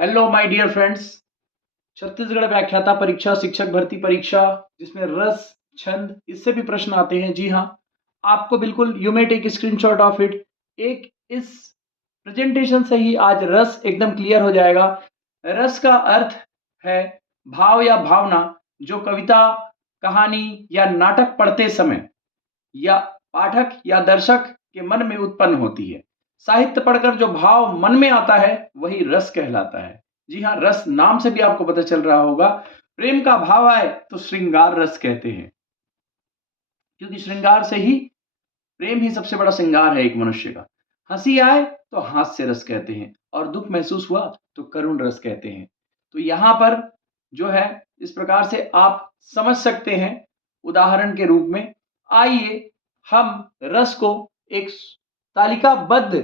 Hello my dear friends. Chhattisgarh व्याख्याता परीक्षा, शिक्षक भर्ती परीक्षा, जिसमें रस, छंद, इससे भी प्रश्न आते हैं। जी हाँ, आपको बिल्कुल you may take screenshot of it. एक इस प्रेजेंटेशन से ही आज रस एकदम क्लियर हो जाएगा। रस का अर्थ है भाव या भावना जो कविता, कहानी या नाटक पढ़ते समय या पाठक या दर्शक के मन में उत्पन्न होती है। साहित्य पढ़कर जो भाव मन में आता है वही रस कहलाता है। जी हाँ, रस नाम से भी आपको पता चल रहा होगा। प्रेम का भाव आए तो श्रृंगार रस कहते हैं, क्योंकि श्रृंगार से ही, प्रेम ही सबसे बड़ा श्रृंगार है एक मनुष्य का। हंसी आए तो हास्य रस कहते हैं, और दुख महसूस हुआ तो करुण रस कहते हैं। तो यहां पर जो है, इस प्रकार से आप समझ सकते हैं उदाहरण के रूप में। आइए हम रस को एक तालिकाबद्ध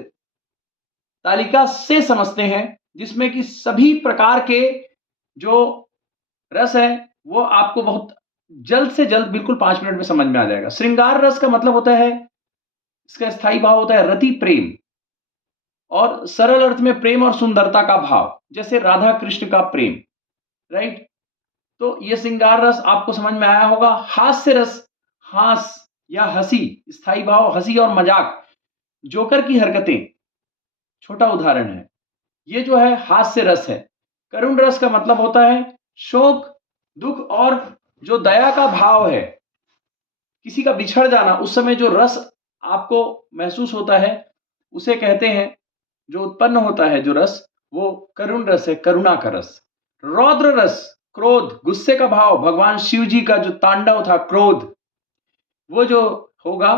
तालिका से समझते हैं, जिसमें कि सभी प्रकार के जो रस है वो आपको बहुत जल्द से जल्द, बिल्कुल 5 मिनट में समझ में आ जाएगा। श्रृंगार रस का मतलब होता है, इसका स्थायी भाव होता है रति प्रेम, और सरल अर्थ में प्रेम और सुंदरता का भाव, जैसे राधा कृष्ण का प्रेम, राइट। तो ये श्रृंगार रस आपको समझ में आया होगा। हास्य रस, हास या हंसी, स्थायी भाव हंसी और मजाक, जोकर की हरकतें छोटा उदाहरण है। ये जो है हास्य रस है। करुण रस का मतलब होता है शोक, दुख और जो दया का भाव है, किसी का बिछड़ जाना, उस समय जो रस आपको महसूस होता है उसे कहते हैं, जो उत्पन्न होता है जो रस, वो करुण रस है, करुणा का रस। रौद्र रस, क्रोध, गुस्से का भाव, भगवान शिव जी का जो तांडव था क्रोध, वो जो होगा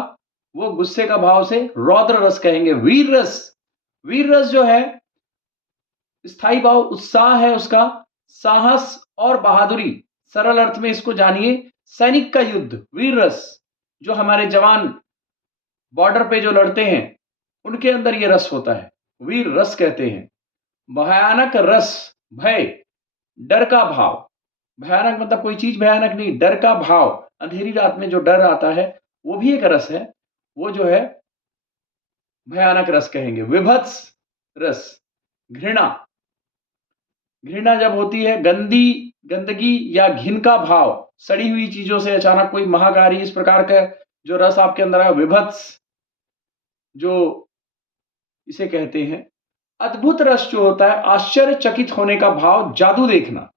वो गुस्से का भाव से रौद्र रस कहेंगे। वीर रस, वीर रस जो है स्थायी भाव उत्साह है उसका, साहस और बहादुरी, सरल अर्थ में इसको जानिए, सैनिक का युद्ध। वीर रस, जो हमारे जवान बॉर्डर पे जो लड़ते हैं उनके अंदर ये रस होता है, वीर रस कहते हैं। भयानक रस, भय, डर का भाव। भयानक मतलब कोई चीज भयानक नहीं, डर का भाव, अंधेरी रात में जो डर आता है वो भी एक रस है, वो जो है भयानक रस कहेंगे। विभत्स रस, घृणा, घृणा जब होती है, गंदगी या घिन का भाव, सड़ी हुई चीजों से अचानक कोई महाकारी, इस प्रकार का जो रस आपके अंदर है, विभत्स जो इसे कहते हैं। अद्भुत रस जो होता है, आश्चर्यचकित होने का भाव, जादू देखना,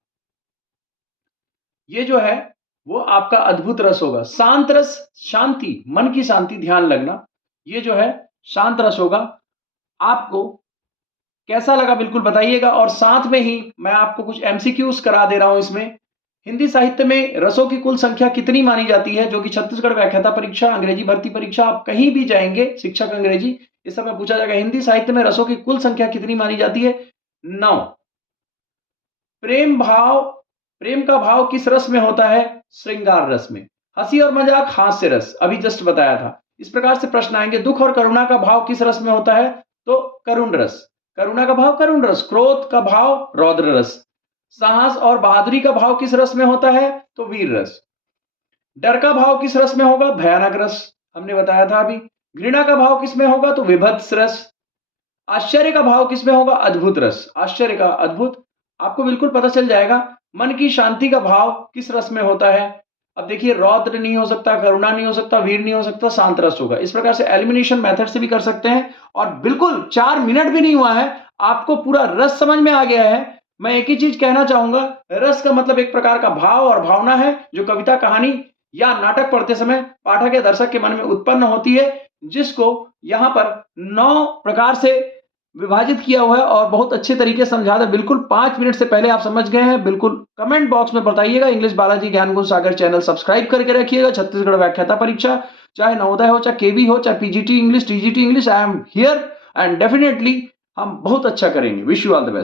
ये जो है वो आपका अद्भुत रस होगा। शांत रस, शांति, मन की शांति, ध्यान लगना, ये जो है शांत रस होगा। आपको कैसा लगा बिल्कुल बताइएगा, और साथ में ही मैं आपको कुछ एमसीक्यूज करा दे रहा हूं इसमें। हिंदी साहित्य में रसों की कुल संख्या कितनी मानी जाती है, जो कि छत्तीसगढ़ व्याख्याता परीक्षा, अंग्रेजी भर्ती परीक्षा, आप कहीं भी जाएंगे, शिक्षक अंग्रेजी, इस समय पूछा जाएगा हिंदी साहित्य में रसों की कुल संख्या कितनी मानी जाती है? 9। प्रेम भाव, प्रेम का भाव किस रस में होता है? श्रृंगार रस में। हंसी और मजाक, हास्य रस, अभी जस्ट बताया था। इस प्रकार से प्रश्न आएंगे। दुख और करुणा का भाव किस रस में होता है? तो करुण रस। करुणा का भाव करुण रस, क्रोध का भाव रौद्र रस, साहस और बहादुरी का भाव किस रस में होता है? तो वीर रस। डर का भाव किस रस में होगा? भयानक रस, हमने बताया था अभी। घृणा का भाव किस में होगा? तो विभत्स रस। आश्चर्य का भाव किस में होगा? अद्भुत रस। आश्चर्य का, अद्भुत, आपको बिल्कुल पता चल जाएगा। मन की शांति का भाव किस रस में होता है? अब देखिए, रौद्र नहीं हो सकता, करुणा नहीं हो सकता, वीर नहीं हो सकता, शांत रस होगा। इस प्रकार से एलिमिनेशन मेथड से भी कर सकते हैं। और बिल्कुल 4 मिनट भी नहीं हुआ है, आपको पूरा रस समझ में आ गया है। मैं एक ही चीज कहना चाहूंगा, रस का मतलब एक प्रकार का भाव और भावना है, जो कविता, कहानी या नाटक पढ़ते समय पाठक या दर्शक के मन में उत्पन्न होती है, जिसको यहां पर 9 प्रकार से विभाजित किया हुआ है और बहुत अच्छे तरीके से समझा था। बिल्कुल 5 मिनट से पहले आप समझ गए हैं। बिल्कुल कमेंट बॉक्स में बताइएगा। इंग्लिश बालाजी ज्ञान गुण सागर चैनल सब्सक्राइब करके रखिएगा। छत्तीसगढ़ व्याख्याता परीक्षा, चाहे नवोदय हो, चाहे केवी हो, चाहे PGT English, TGT English, I am here and definitely हम बहुत अच्छा करेंगे। Wish you all the best.